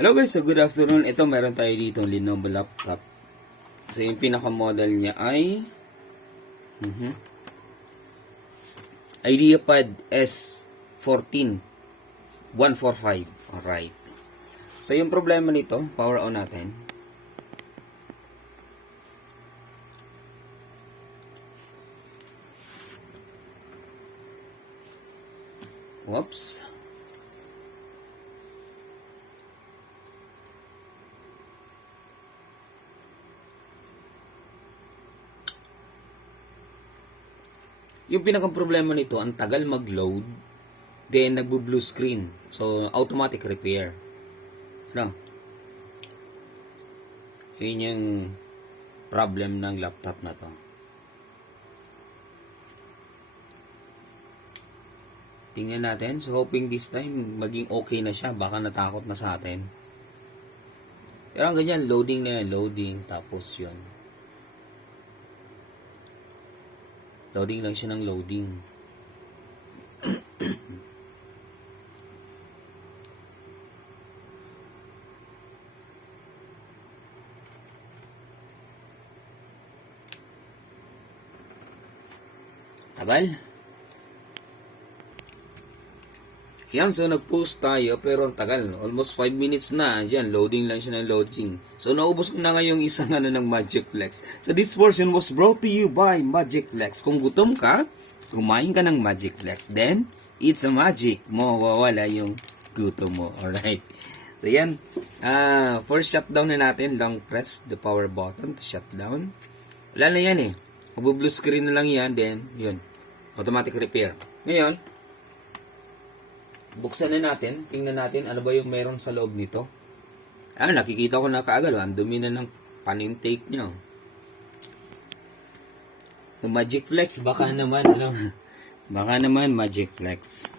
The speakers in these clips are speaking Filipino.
Hello guys, so good afternoon. Ito meron tayo dito Lenovo laptop. So yung pinaka-model niya ay mhm IdeaPad S14 145. Alright. So yung problema nito, power on natin. Whoops. Yung pinakang problema nito, ang tagal mag-load, then nagbo-blue screen. So, automatic repair. Ano? Yun yung problem ng laptop na to. Tingnan natin. So, hoping this time, maging okay na siya. Baka natakot na sa atin. Pero ang ganyan, loading na yan, loading. Tapos yun. Loading lang siya ng loading. Tagal. Yan, so nag-post tayo pero ang tagal. Almost 5 minutes na. Yan, loading lang siya ng loading. So naubos ko na nga yung isang ano ng Magic Flex. So this portion was brought to you by Magic Flex. Kung gutom ka, kumain ka ng Magic Flex. Then, it's a magic. Mawawala yung gutom mo. Alright. So yan. Ah, first shutdown na natin. Long press the power button to shut down. Wala na yan eh. Mabu-blue screen na lang yan. Then, yun. Automatic repair. Ngayon, buksan na natin. Tingnan natin ano ba yung meron sa loob nito. Ah, nakikita ko na kaagad. Ang dumi na ng panintake nyo. Yung Magic Flex, baka naman, ano, baka naman Magic Flex.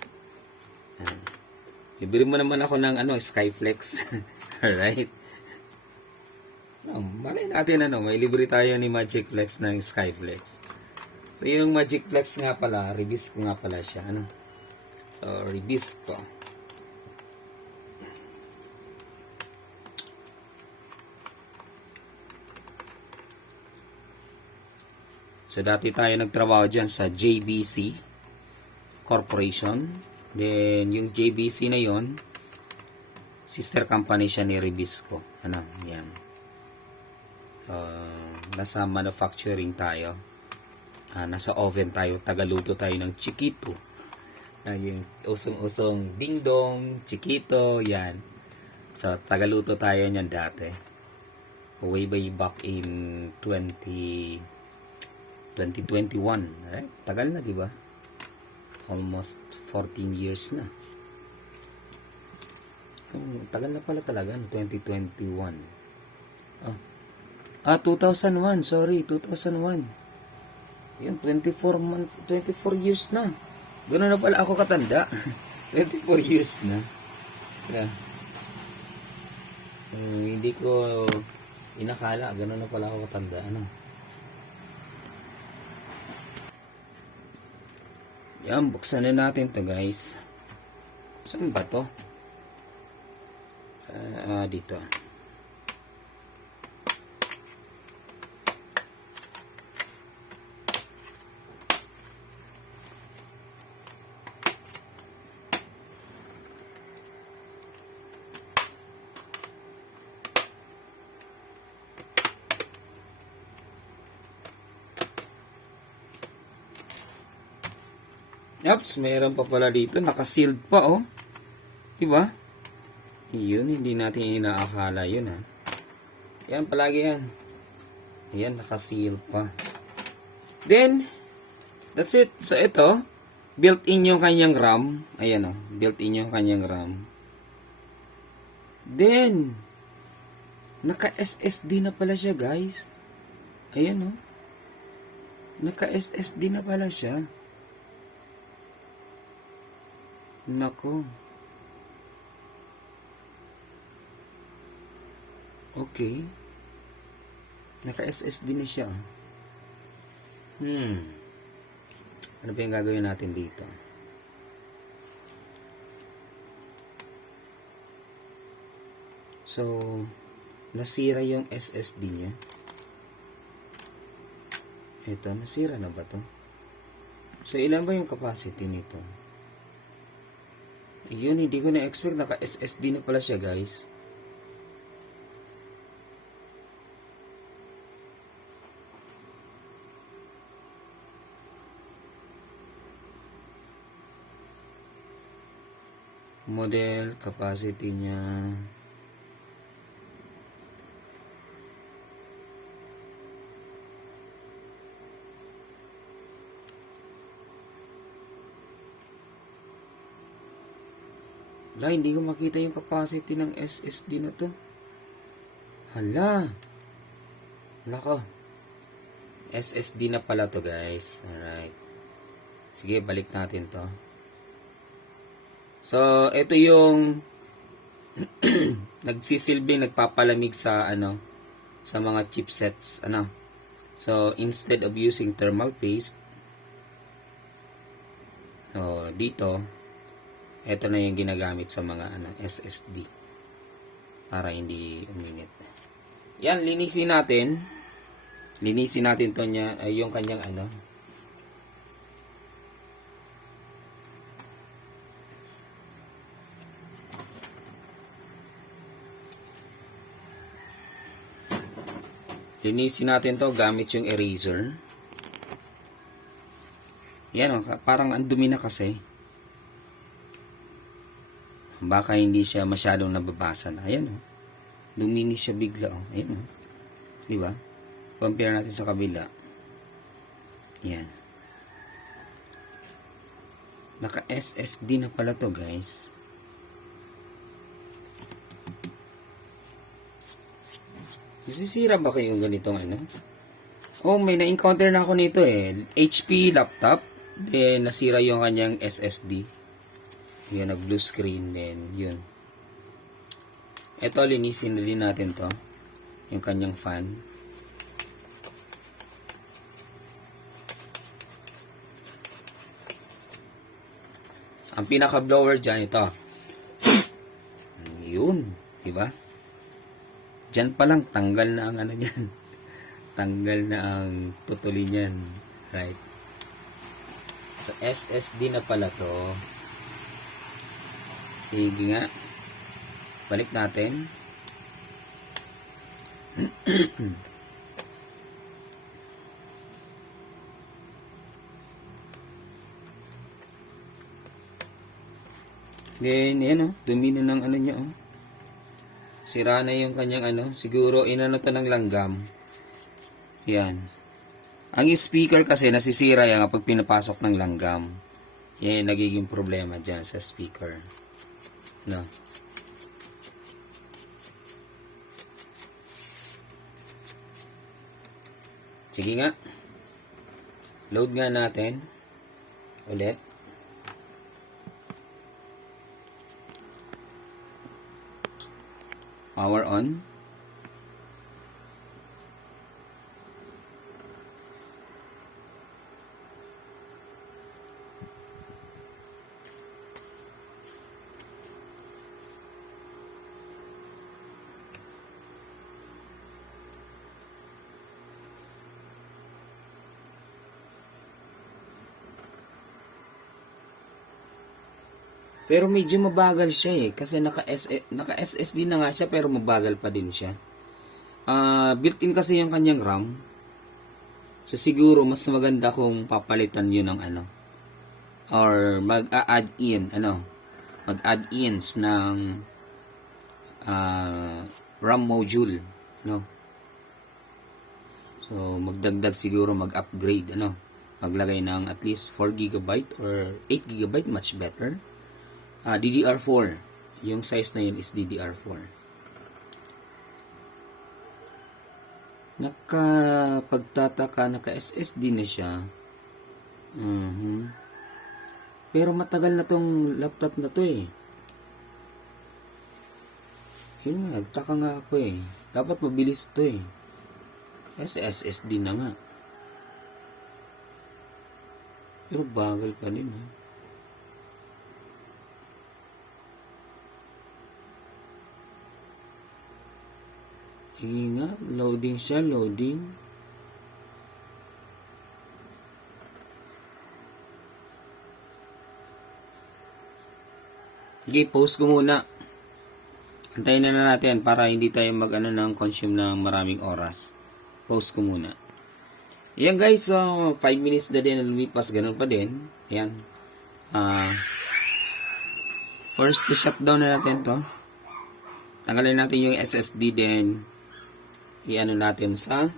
Ah. Libre mo naman ako ng, ano, Skyflex. Alright. Oh, malay natin, ano, may libre tayo ni Magic Flex ng Skyflex. So, yung Magic Flex nga pala, release ko nga pala siya, ano. So, release ko. So, dati tayo nagtrabaho dyan sa JBC Corporation. Then, yung JBC na yon sister company siya ni Ribisco. Ano, yan. So, nasa manufacturing tayo. Ah, nasa oven tayo. Tagaluto tayo ng chiquito. Na yung usong-usong ding-dong, chiquito, yan. So, tagaluto tayo niyan dati. Way way back in 20... 2021. Right? Tagal na, di ba? Almost 14 years na. Oh, tagal na pala talaga, no? 2021. Oh. Ah, 2001. Sorry, 2001. Yun, 24 months, 24 years na. Gano'n na pala ako katanda. 24 years na. Yeah. Eh, hindi ko inakala, gano'n na pala ako katanda. Ano? Yan, buksan na natin to guys. Saan ba to? Ah, ah, dito. Yaps, meron pa pala dito. Nakasealed pa, oh. Diba? Yun, hindi natin inaakala yun, ha. Yan, palagi yan. Ayan, nakaseal pa. Then, that's it. So, ito, built-in yung kanyang RAM. Ayan, oh. Built-in yung kanyang RAM. Then, naka-SSD na pala siya, guys. Ayan, oh. Naka-SSD na pala siya. Nako. Okay. Naka-SSD na siya. Hmm. Ano pa yung gagawin natin dito? So, nasira yung SSD niya. Ito, nasira na ba to? So, ilan ba yung capacity nito? Yun, hindi ko na-expect. Naka-SSD na pala siya, guys. Model, capacity niya. Hala, hindi ko makita yung capacity ng SSD na to. Hala. Nako. SSD na pala to guys. Alright. Sige, balik natin to. So, ito yung nagsisilbing nagpapalamig sa ano sa mga chipsets ano. So, instead of using thermal paste so, dito ito na yung ginagamit sa mga ano SSD para hindi uminit. Yan, linisin natin. Linisin natin to niya ay yung kanyang ano Linisin natin to gamit yung eraser. Yan, oh, parang ang dumi na kasi. Baka hindi siya masyadong nababasa na. Ayan, oh. Lumini siya bigla, oh. Ayan, oh. Di ba? Compare natin sa kabila. Yan. Naka-SSD na pala to, guys. Nasisira ba kayo ganitong ano? Oh, may na-encounter na ako nito eh. HP laptop. Then, nasira yung kanyang SSD. Yun, nag-blue screen din. Yun. Ito, linisin din natin to. Yung kanyang fan. Ang pinaka-blower dyan, ito. Yun. Diba? Diyan pa lang, tanggal na ang ano niyan. tanggal na ang tutuli niyan. Right? So, SSD na pala to. Sige nga. Balik natin. Then, yan oh. Dumi na ng ano niya oh. Sira na yung kanyang ano. Siguro inano ng langgam. Yan. Ang speaker kasi nasisira yan kapag pinapasok ng langgam. Yan yung nagiging problema dyan sa speaker. No. Sige nga. Load nga natin. Ulit. Power on. Pero medyo mabagal siya eh. Kasi naka, -SS, naka SSD na nga siya pero mabagal pa din siya. Ah, built-in kasi yung kanyang RAM. So siguro mas maganda kung papalitan yun ng ano. Or mag-add in, ano. Mag-add ins ng ah, RAM module. No? So magdagdag siguro mag-upgrade, ano. Maglagay ng at least 4 GB or 8 GB, much better. Ah, DDR4. Yung size na yun is DDR4. Nakapagtataka, naka-SSD na siya. Mhm. Pero matagal na tong laptop na to eh. Yun nga, nga ako eh. Dapat mabilis to eh. SSD na nga. Pero bagal pa din ha. Sige nga, loading siya, loading. Sige, post ko muna. Antayin na, na natin para hindi tayo mag ano, ng consume ng maraming oras. Post ko muna. Ayan guys, so 5 minutes na din lumipas, ganun pa din. Ayan. Ah, first to shutdown na natin to. Tanggalin natin yung SSD din. I-ano natin sa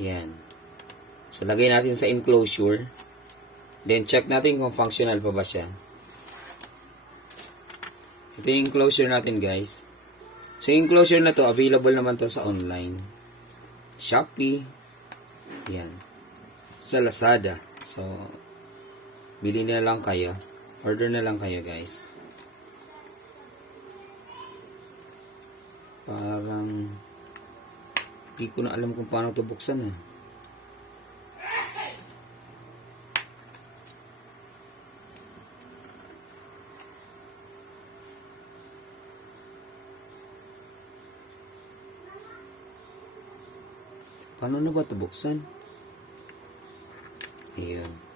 Yan. So, lagay natin sa enclosure. Then, check natin kung functional pa ba siya. Ito yung enclosure natin, guys. So, enclosure na to, available naman to sa online. Shopee. Yan. Sa Lazada. So, bili na lang kayo. Order na lang kayo, guys. Parang, di ko na alam kung paano to buksan, eh. Paano na ba ito buksan? Ayan.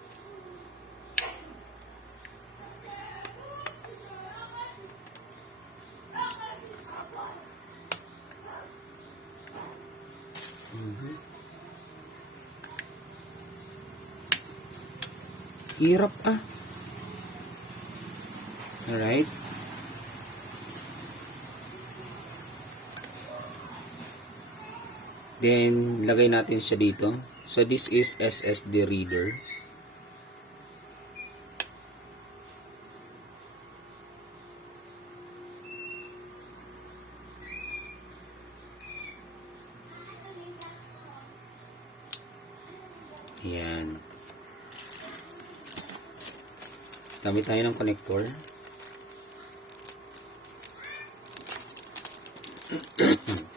Hirap ah. Alright. Then, lagay natin siya dito. So, this is SSD reader. Yan. Gamit tayo ng connector.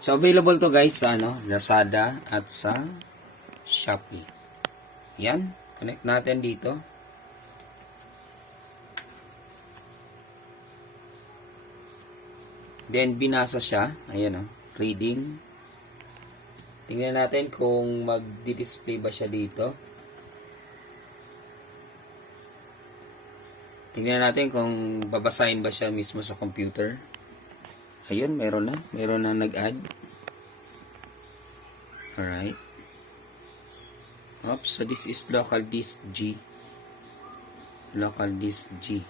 So, available to guys sa ano, Lazada at sa Shopee. Yan. Connect natin dito. Then, binasa siya. Ayan o. Reading. Tingnan natin kung mag-display ba siya dito. Tingnan natin kung babasahin ba siya mismo sa computer. Ayun, meron na. Meron na nag-add. Alright. Oops, so this is local disk G. Local disk G.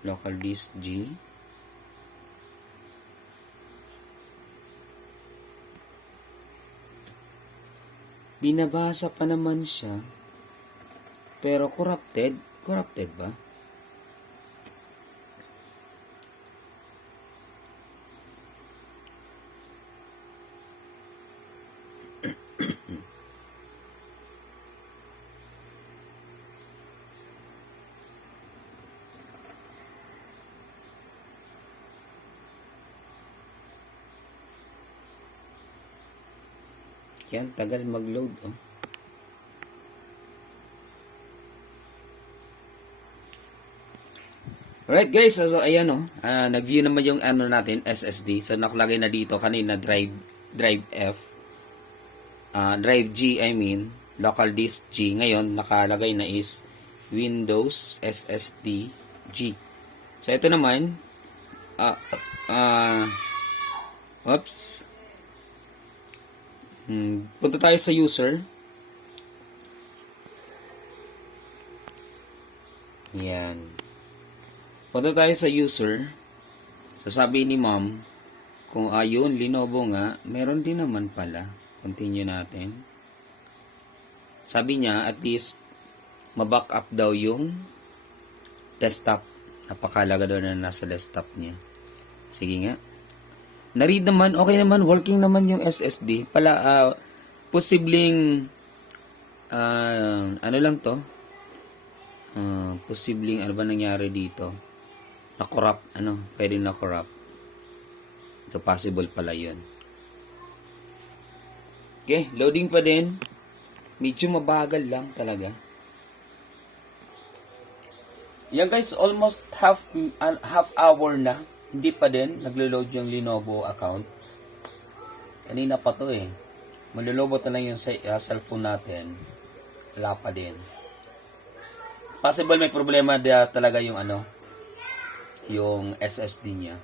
Local disk G. Binabasa pa naman siya. Pero corrupted? Corrupted ba? Yan, tagal mag-load. Oh. Alright guys, so, so ayan oh, ah, nag-view naman yung ano natin, SSD. So nakalagay na dito kanina drive drive F. ah, drive G, I mean, local disk G. Ngayon nakalagay na is Windows SSD G. So ito naman ah ah oops. Hmm, punta tayo sa user. Yan. Punta tayo sa user. Sasabi ni ma'am, kung ayun, Lenovo nga, meron din naman pala. Continue natin. Sabi niya, at least, maback up daw yung desktop. Napakalaga daw na nasa desktop niya. Sige nga. Na-read naman, okay naman, working naman yung SSD. Pala, ah, posibleng, ah, ano lang to? Ah, posibleng, ano ba nangyari dito? na-corrupt, ano, pwede na-corrupt. So, possible pala yun. Okay, loading pa din. Medyo mabagal lang talaga. Yan guys, almost half half hour na. Hindi pa din naglo-load yung Lenovo account. Kanina pa to eh. Malulobot na lang yung sa, uh, cellphone natin. Wala pa din. Possible may problema dia talaga yung ano, yung SSD niya.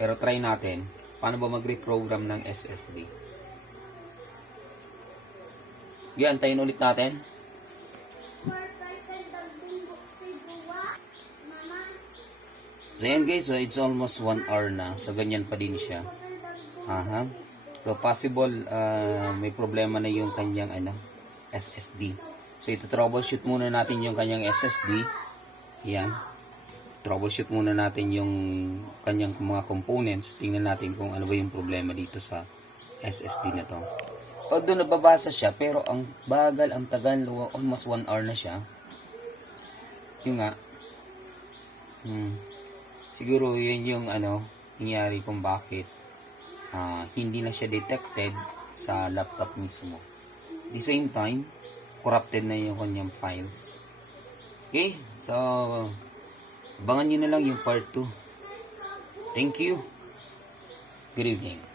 Pero try natin. Paano ba mag-reprogram ng SSD? Yan, antayin ulit natin. So yan guys, so it's almost 1 hour na. So ganyan pa din siya. Aha. So possible uh, may problema na yung kanyang ano, SSD. So ito troubleshoot muna natin yung kanyang SSD. Yan. Troubleshoot muna natin yung kanyang mga components. Tingnan natin kung ano ba yung problema dito sa SSD na to. Although nababasa siya, pero ang bagal, ang tagal, almost 1 hour na siya. Yung nga, hmm, siguro yun yung ano, nangyari kung bakit ah, hindi na siya detected sa laptop mismo. the same time, corrupted na yung kanyang files. Okay, so, abangan nyo na lang yung part 2. Thank you. Good evening.